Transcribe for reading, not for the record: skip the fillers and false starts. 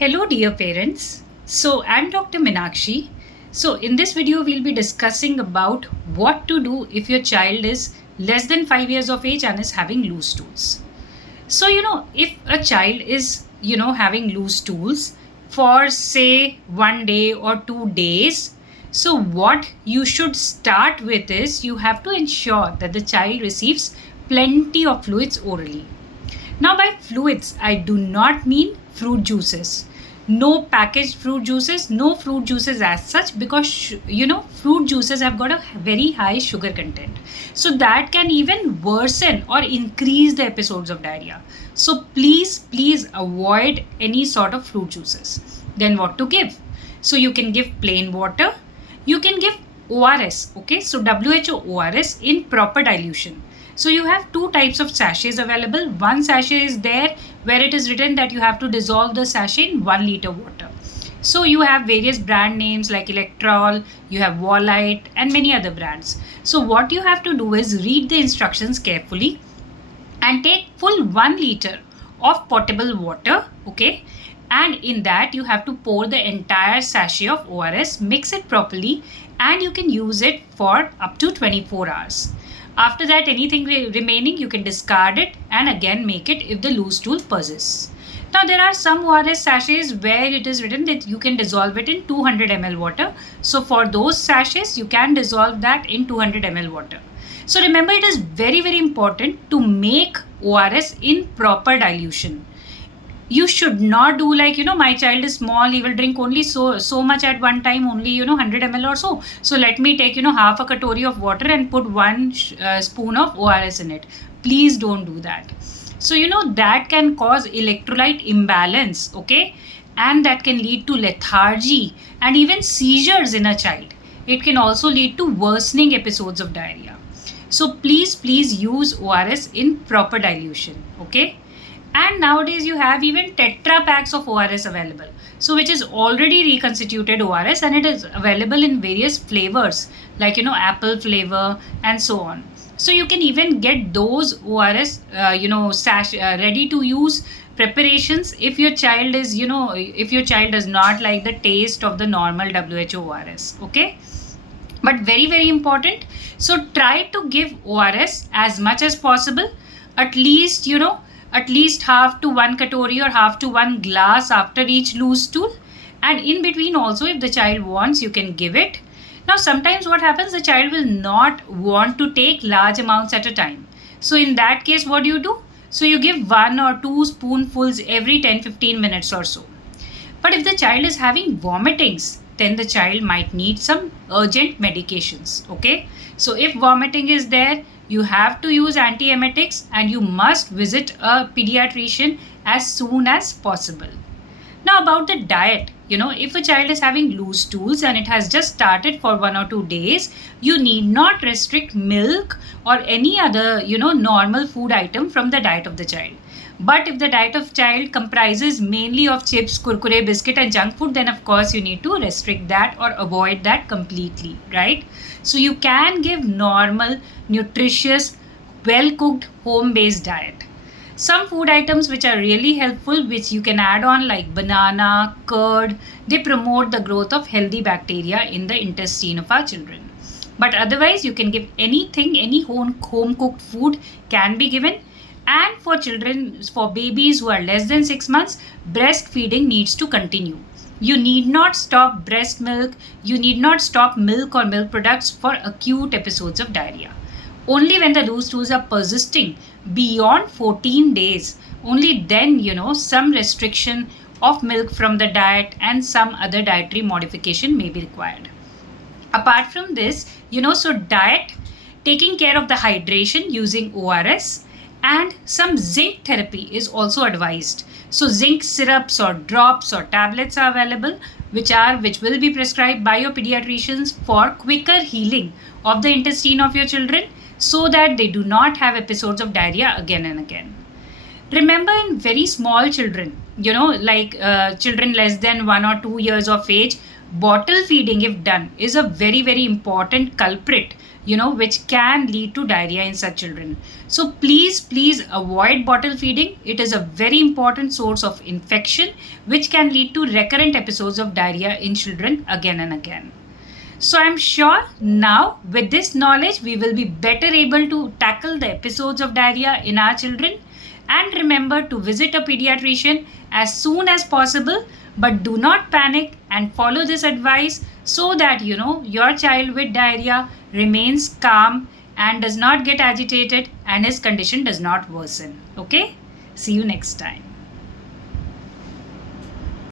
Hello, dear parents. So, I'm Dr. Minakshi. So, in this video, we'll be discussing about what to do if your child is less than 5 years of age and is having loose stools. So, if a child is, having loose stools for say 1 day or 2 days, so what you should start with is you have to ensure that the child receives plenty of fluids orally. Now, by fluids, I do not mean fruit juices. No packaged fruit juices, no fruit juices as such, because fruit juices have got a very high sugar content. So that can even worsen or increase the episodes of diarrhea. So please avoid any sort of fruit juices. Then what to give? So you can give plain water, you can give ORS, okay? So WHO ORS in proper dilution. So you have two types of sachets available. One sachet is there where it is written that you have to dissolve the sachet in 1 liter water. So you have various brand names like Electrol, you have Wallite and many other brands. So what you have to do is read the instructions carefully and take full 1 liter of potable water, okay? And in that you have to pour the entire sachet of ORS, mix it properly, and you can use it for up to 24 hours. After that, anything remaining, you can discard it and again make it if the loose stool persists. Now, there are some ORS sachets where it is written that you can dissolve it in 200 ml water. So, for those sachets, you can dissolve that in 200 ml water. So, remember, it is very important to make ORS in proper dilution. You should not do like, my child is small, he will drink only so much at one time, only, 100 ml or so. So let me take, half a katori of water and put one spoon of ORS in it. Please don't do that. So, that can cause electrolyte imbalance, okay? And that can lead to lethargy and even seizures in a child. It can also lead to worsening episodes of diarrhea. So please use ORS in proper dilution, okay? And nowadays you have even tetra packs of ORS available. So which is already reconstituted ORS and it is available in various flavors like, apple flavor and so on. So you can even get those ORS, ready to use preparations if your child is, if your child does not like the taste of the normal WHO ORS, okay? But very important. So try to give ORS as much as possible, at least, at least half to 1 katori or half to 1 glass after each loose stool. And in between also, if the child wants, you can give it. Now, sometimes what happens, the child will not want to take large amounts at a time. So in that case, what do? So you give 1 or 2 spoonfuls every 10-15 minutes or so. But if the child is having vomitings, then the child might need some urgent medications, okay? So if vomiting is there, you have to use antiemetics and you must visit a pediatrician as soon as possible. Now about the diet, if a child is having loose stools and it has just started for 1 or 2 days, you need not restrict milk or any other, normal food item from the diet of the child. But if the diet of child comprises mainly of chips, kurkure, biscuit and junk food, then of course you need to restrict that or avoid that completely, right? So you can give normal, nutritious, well-cooked, home-based diet. Some food items which are really helpful, which you can add on like banana, curd, they promote the growth of healthy bacteria in the intestine of our children. But otherwise, you can give anything, any home-cooked food can be given. And for children, for babies who are less than 6 months, breastfeeding needs to continue. You need not stop breast milk. You need not stop milk or milk products for acute episodes of diarrhea. Only when the loose stools are persisting beyond 14 days, only then, some restriction of milk from the diet and some other dietary modification may be required. Apart from this, so diet, taking care of the hydration using ORS, and some zinc therapy is also advised. So zinc syrups or drops or tablets are available, which will be prescribed by your pediatricians for quicker healing of the intestine of your children so that they do not have episodes of diarrhea again and again. Remember, in very small children, like children less than 1 or 2 years of age, bottle feeding, if done, is a very, very important culprit, which can lead to diarrhea in such children. So please avoid bottle feeding. It is a very important source of infection, which can lead to recurrent episodes of diarrhea in children again and again. So I'm sure now with this knowledge, we will be better able to tackle the episodes of diarrhea in our children. And remember to visit a pediatrician as soon as possible, but do not panic and follow this advice so that your child with diarrhea remains calm and does not get agitated and his condition does not worsen. Okay? See you next time.